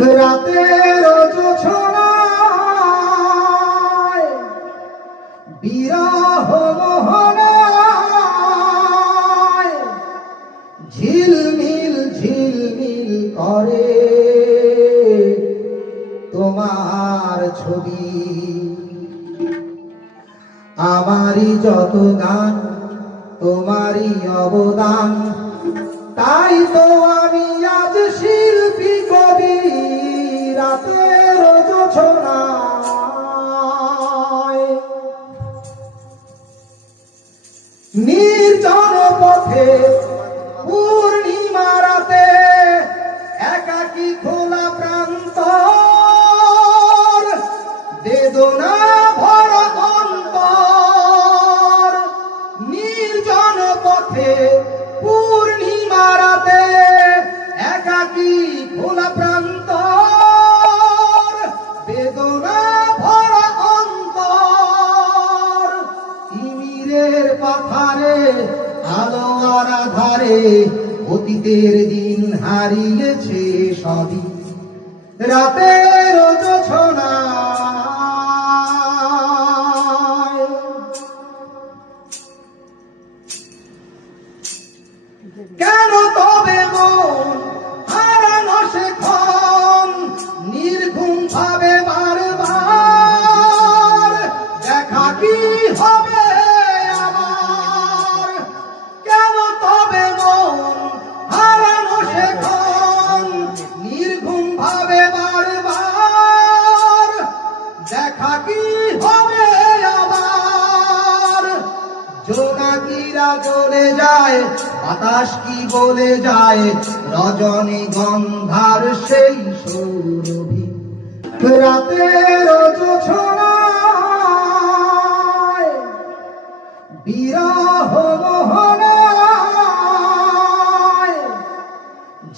রাতের জোছনায় বিরহ মোহনায় ঝিলমিল ঝিলমিল করে তোমার ছবি। আমারই যত গান তোমারই অবদান, তাই তো আমি আজ শিল্পী কবি। রাতের জোছনায় নির্জন পথে পূর্ণিমা রাতে একাকী খোলা প্রান্তর, বেদনা ভরা অন্তর। নির্জন পথে পূর্ণিমা রাতে একাকী খোলা প্রান্তর, বেদনা ভরা অন্তর। তিমিরের পাথারে আলো আর আধারে অতীতের দিন হারিয়েছে সবই। রাতের জোছনায় কেন তবে মন হারানো সেক্ষণ নির্ঘুম ভাবে বারবার? দেখা কি হবে আমার? কেন তবে মন হারানো সেক্ষণ নির্ঘুম ভাবে বারবার? দেখা কি হবে আবার? জোনাকিরা জ্বলে যায়, বাতাস কি বলে যায়, রজনী গন্ধার সেই সৌরভী। রাতের জোছনায় বিরহ মোহনায়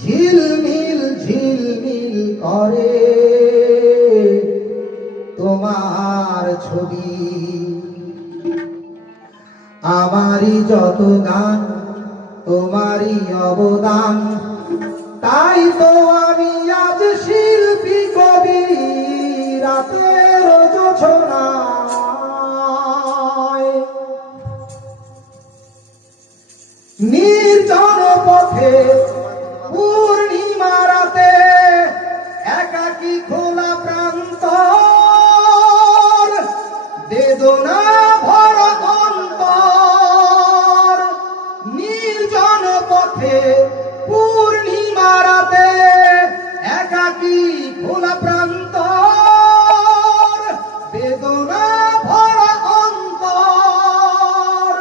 ঝিলমিল ঝিলমিল করে তোমার ছবি। আমারই যত গান তোমারই অবদান, তাই তো আমি আজ শিল্পী কবি। রাতের জোছনায় নির্জন পথে পূর্ণিমা রাতে একাকী খোলা প্রান্তর, বেদনা ভরা অন্তর। নির্জন পথে পূর্ণিমা রাতে একাকী খোলা প্রান্তর, বেদনা ভরা অন্তর।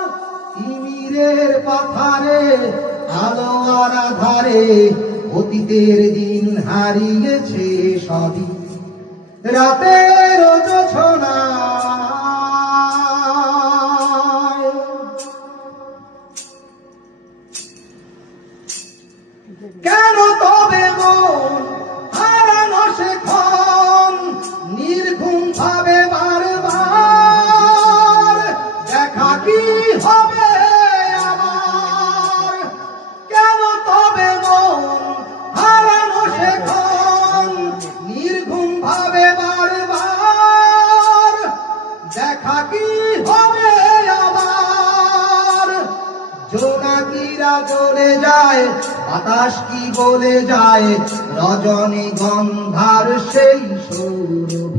তিমিরের পাথারে আলো আর আধারে অতীতের দিন হারিয়েছে সবই। রাতের জোছনায় কেন তবে মন হারানো সেক্ষণ নির্ঘুম ভাবে বারবার? দেখা কি হবে আমার? কেন তবে মন হারানো সেক্ষণ নির্ঘুম ভাবে বারবার? দেখা কি হবে আবার? জোনাকিরা জ্বলে যায়, বাতাস কি বলে যায়, রজনী গন্ধার সেই সৌরভী।